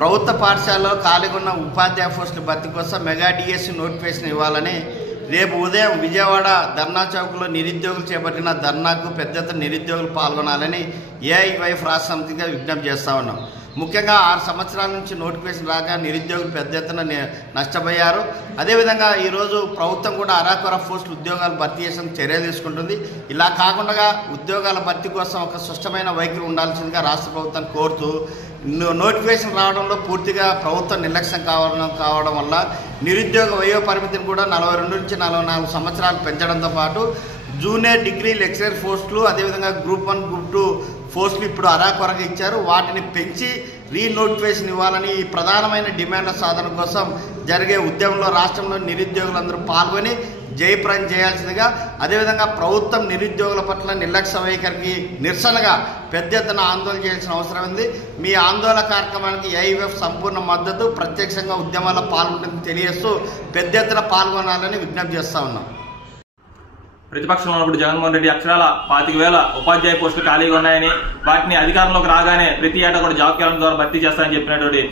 ప్రభుత్వ పాఠశాలలో ఖాళీగా ఉన్న ఉపాధ్యాయ పోస్టుల భర్తీ కోసం మెగా డిఎస్సి నోటిఫికేషన్ ఇవ్వాలని రేపు ఉదయం విజయవాడ ధర్నా చౌక్లో నిరుద్యోగులు చేపట్టిన ధర్నాకు పెద్ద ఎత్తున నిరుద్యోగులు పాల్గొనాలని ఏఐవైఎఫ్ రాష్ట్ర సమితిగా విజ్ఞప్తి చేస్తూ ఉన్నాం. ముఖ్యంగా 6 సంవత్సరాల నుంచి నోటిఫికేషన్ రాక నిరుద్యోగులు పెద్ద ఎత్తున నష్టపోయారు. అదేవిధంగా ఈరోజు ప్రభుత్వం కూడా అరాకొర పోస్టులు ఉద్యోగాలు భర్తీ చేసిన చర్యలు తీసుకుంటుంది. ఇలా కాకుండా ఉద్యోగాల భర్తీ కోసం ఒక స్పష్టమైన వైఖరి ఉండాల్సిందిగా రాష్ట్ర ప్రభుత్వాన్ని కోరుతూ నోటిఫికేషన్ రావడంలో పూర్తిగా ప్రభుత్వం నిర్లక్ష్యం కావడం వల్ల నిరుద్యోగ వయో పరిమితిని కూడా 42 నుంచి 44 సంవత్సరాలు పెంచడంతో పాటు జూనియర్ డిగ్రీ లెక్చరర్ పోస్టులు అదేవిధంగా గ్రూప్ 1 గ్రూప్ 2 పోస్టులు ఇప్పుడు అరాకొరగా ఇచ్చారు. వాటిని పెంచి రీనోటిఫికేషన్ ఇవ్వాలని ఈ ప్రధానమైన డిమాండ్ల సాధన కోసం జరిగే ఉద్యమంలో రాష్ట్రంలో నిరుద్యోగులందరూ పాల్గొని జయప్రదం చేయాల్సిందిగా, అదేవిధంగా ప్రభుత్వం నిరుద్యోగుల పట్ల నిర్లక్ష్య వైఖరికి నిరసనగా పెద్ద ఎత్తున ఆందోళన చేయాల్సిన అవసరం ఉంది. మీ ఆందోళన కార్యక్రమానికి ఏఐవైఎఫ్ సంపూర్ణ మద్దతు, ప్రత్యక్షంగా ఉద్యమాల్లో పాల్గొంటుందని తెలియజేస్తూ పెద్ద ఎత్తున పాల్గొనాలని విజ్ఞప్తి చేస్తూ ఉన్నాం. ప్రతిపక్షంలో ఉన్నప్పుడు జగన్మోహన్ రెడ్డి అక్షరాల 25,000 ఉపాధ్యాయ పోస్టులు ఖాళీగా ఉన్నాయని, వాటిని అధికారంలోకి రాగానే ప్రతి ఏటా కూడా జాబ్ క్యాలెండర్ ద్వారా భర్తీ చేస్తారని చెప్పినటువంటి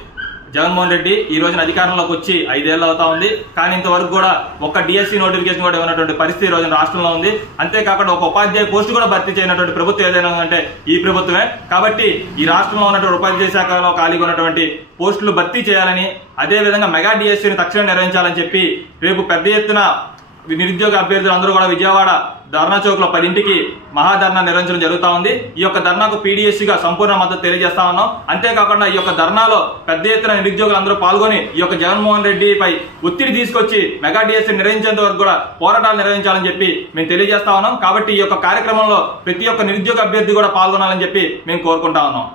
జగన్మోహన్ రెడ్డి ఈ రోజున అధికారంలోకి వచ్చి 5 ఏళ్ళు అవుతా ఉంది. కానీ ఇంతవరకు కూడా ఒక్క డిఎస్సి నోటిఫికేషన్ కూడా ఇవ్వనటువంటి పరిస్థితి ఈ రోజున రాష్ట్రంలో ఉంది. అంతేకాకుండా ఒక ఉపాధ్యాయ పోస్టు కూడా భర్తీ చేయనటువంటి ప్రభుత్వం ఏదైనా ఉందంటే ఈ ప్రభుత్వమే. కాబట్టి ఈ రాష్ట్రంలో ఉన్నటువంటి ఉపాధ్యాయ శాఖలో ఖాళీగా ఉన్నటువంటి పోస్టులు భర్తీ చేయాలని, అదేవిధంగా మెగా డిఎస్సిని తక్షణం నిర్వహించాలని చెప్పి రేపు పెద్ద ఎత్తున నిరుద్యోగ అభ్యర్థులు అందరూ కూడా విజయవాడ ధర్నా చౌక్ లో 10ంటికి మహాధర్నా నిర్వహించడం జరుగుతా ఉంది. ఈ యొక్క ధర్నాకు పీడీఎస్సీగా సంపూర్ణ మద్దతు తెలియజేస్తా ఉన్నాం. అంతేకాకుండా ఈ యొక్క ధర్నాలో పెద్ద ఎత్తున నిరుద్యోగులు అందరూ పాల్గొని ఈ యొక్క జగన్మోహన్ రెడ్డిపై ఒత్తిడి తీసుకొచ్చి మెగా డిఎస్సీ నిర్వహించేంత వరకు కూడా పోరాటాలు నిర్వహించాలని చెప్పి మేము తెలియజేస్తా ఉన్నాం. కాబట్టి ఈ యొక్క కార్యక్రమంలో ప్రతి ఒక్క నిరుద్యోగ అభ్యర్థి కూడా పాల్గొనాలని చెప్పి మేము కోరుకుంటా ఉన్నాం.